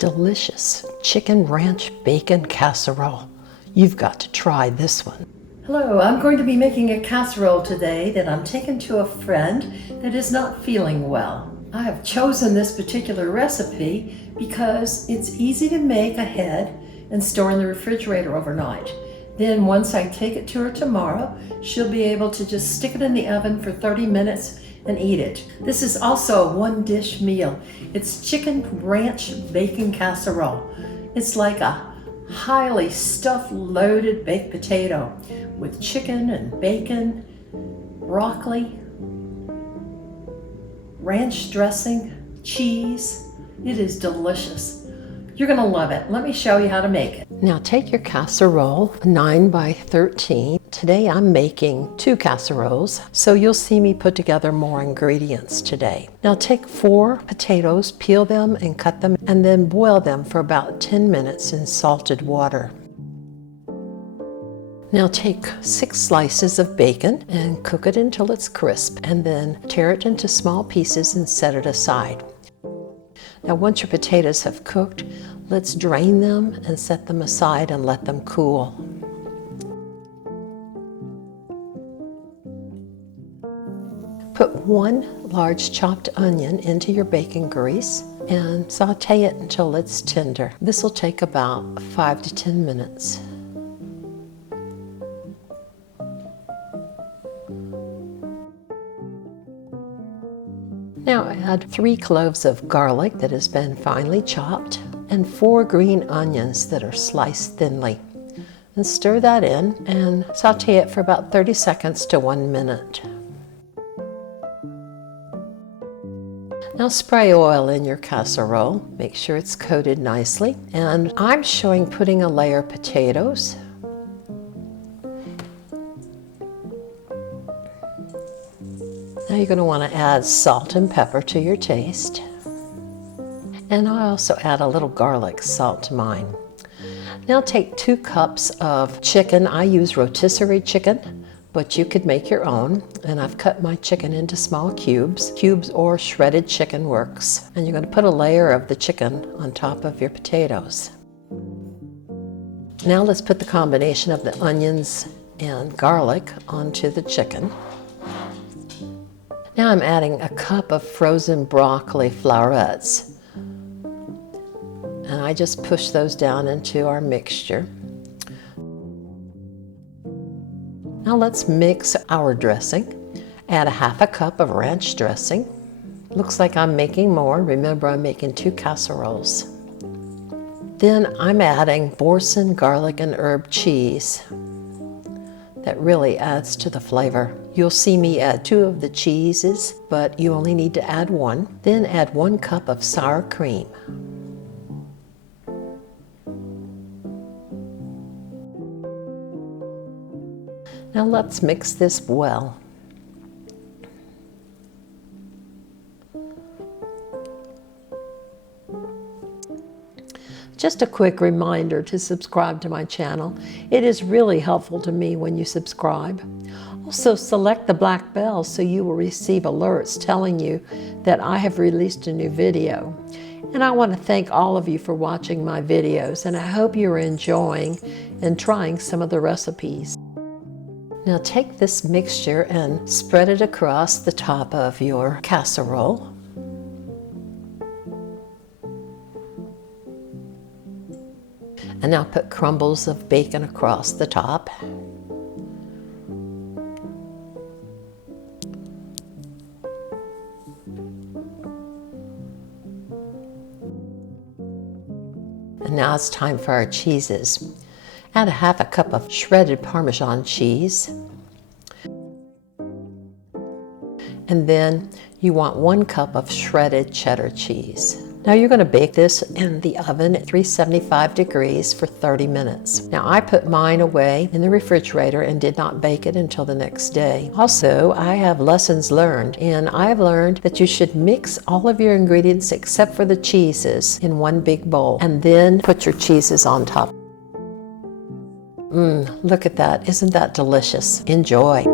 delicious Chicken Ranch Bacon Casserole. You've got to try this one. Hello, I'm going to be making a casserole today that I'm taking to a friend that is not feeling well. I have chosen this particular recipe because it's easy to make ahead and store in the refrigerator overnight. Then once I take it to her tomorrow, she'll be able to just stick it in the oven for 30 minutes and eat it. This is also a one-dish meal. It's Chicken Ranch Bacon Casserole. It's like a highly stuffed, loaded baked potato with chicken and bacon, broccoli, ranch dressing, cheese. It is delicious. You're gonna love it. Let me show you how to make it. Now take your casserole, 9 by 13. Today I'm making 2 casseroles, so you'll see me put together more ingredients today. Now take 4 potatoes, peel them and cut them, and then boil them for about 10 minutes in salted water. Now take 6 slices of bacon and cook it until it's crisp, and then tear it into small pieces and set it aside. Now once your potatoes have cooked, let's drain them and set them aside and let them cool. Put 1 large chopped onion into your bacon grease and saute it until it's tender. This will take about 5 to 10 minutes. Now add 3 cloves of garlic that has been finely chopped and 4 green onions that are sliced thinly. And stir that in and saute it for about 30 seconds to 1 minute. Now spray oil in your casserole. Make sure it's coated nicely. And I'm showing putting a layer of potatoes. Now you're going to want to add salt and pepper to your taste. And I also add a little garlic salt to mine. Now take 2 cups of chicken. I use rotisserie chicken, but you could make your own. And I've cut my chicken into small cubes. Cubes or shredded chicken works. And you're going to put a layer of the chicken on top of your potatoes. Now let's put the combination of the onions and garlic onto the chicken. Now I'm adding a cup of frozen broccoli florets. And I just push those down into our mixture. Now let's mix our dressing. Add a half a cup of ranch dressing. Looks like I'm making more. Remember, I'm making 2 casseroles. Then I'm adding Boursin garlic and herb cheese. That really adds to the flavor. You'll see me add 2 of the cheeses, but you only need to add 1. Then add 1 cup of sour cream. Now let's mix this well. Just a quick reminder to subscribe to my channel. It is really helpful to me when you subscribe. Also select the black bell so you will receive alerts telling you that I have released a new video. And I want to thank all of you for watching my videos, and I hope you're enjoying and trying some of the recipes. Now take this mixture and spread it across the top of your casserole. And now put crumbles of bacon across the top. And now it's time for our cheeses. Add a half a cup of shredded Parmesan cheese. And then you want 1 cup of shredded cheddar cheese. Now you're going to bake this in the oven at 375 degrees for 30 minutes. Now I put mine away in the refrigerator and did not bake it until the next day. Also, I have lessons learned, and I've learned that you should mix all of your ingredients except for the cheeses in 1 big bowl, and then put your cheeses on top. Look at that. Isn't that delicious? Enjoy.